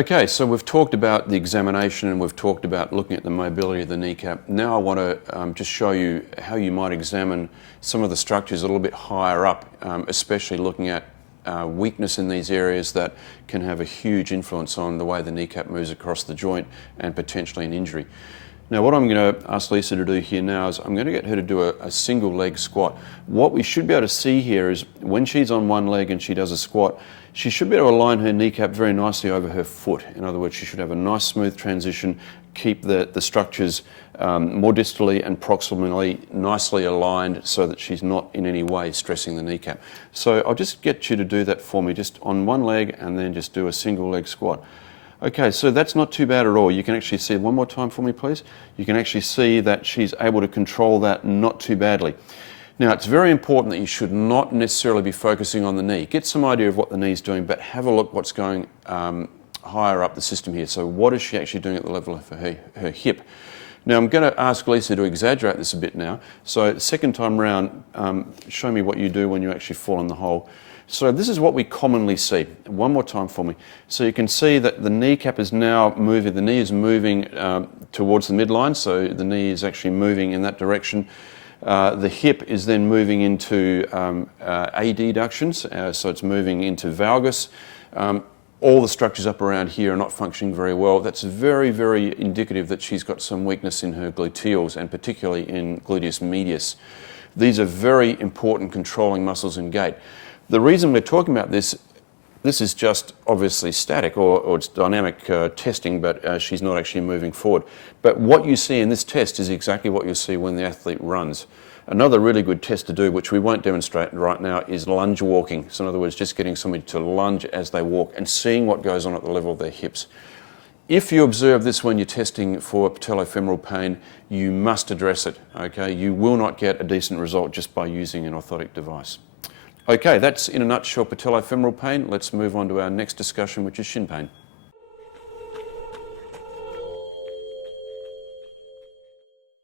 Okay, so we've talked about the examination and we've talked about looking at the mobility of the kneecap. Now I want to just show you how you might examine some of the structures a little bit higher up, especially looking at weakness in these areas that can have a huge influence on the way the kneecap moves across the joint and potentially an injury. Now what I'm going to ask Lisa to do here now is I'm going to get her to do a single leg squat. What we should be able to see here is when she's on one leg and she does a squat, she should be able to align her kneecap very nicely over her foot. In other words, she should have a nice smooth transition, keep the structures more distally and proximally nicely aligned so that she's not in any way stressing the kneecap. So I'll just get you to do that for me, just on one leg and then just do a single leg squat. Okay, so that's not too bad at all. You can actually see, one more time for me please. You can actually see that she's able to control that not too badly. Now it's very important that you should not necessarily be focusing on the knee. Get some idea of what the knee's doing, but have a look what's going higher up the system here. So what is she actually doing at the level of her hip? Now I'm going to ask Lisa to exaggerate this a bit now. So second time round, show me what you do when you actually fall in the hole. So this is what we commonly see. One more time for me. So you can see that the kneecap is now moving, the knee is moving towards the midline, so the knee is actually moving in that direction. The hip is then moving into adductions, so it's moving into valgus. All the structures up around here are not functioning very well. That's very, very indicative that she's got some weakness in her gluteals and particularly in gluteus medius. These are very important controlling muscles in gait. The reason we're talking about this is just obviously static or it's dynamic testing, but she's not actually moving forward. But what you see in this test is exactly what you'll see when the athlete runs. Another really good test to do, which we won't demonstrate right now, is lunge walking. So in other words, just getting somebody to lunge as they walk and seeing what goes on at the level of their hips. If you observe this when you're testing for patellofemoral pain, you must address it, okay? You will not get a decent result just by using an orthotic device. Okay, that's in a nutshell patellofemoral pain. Let's move on to our next discussion, which is shin pain.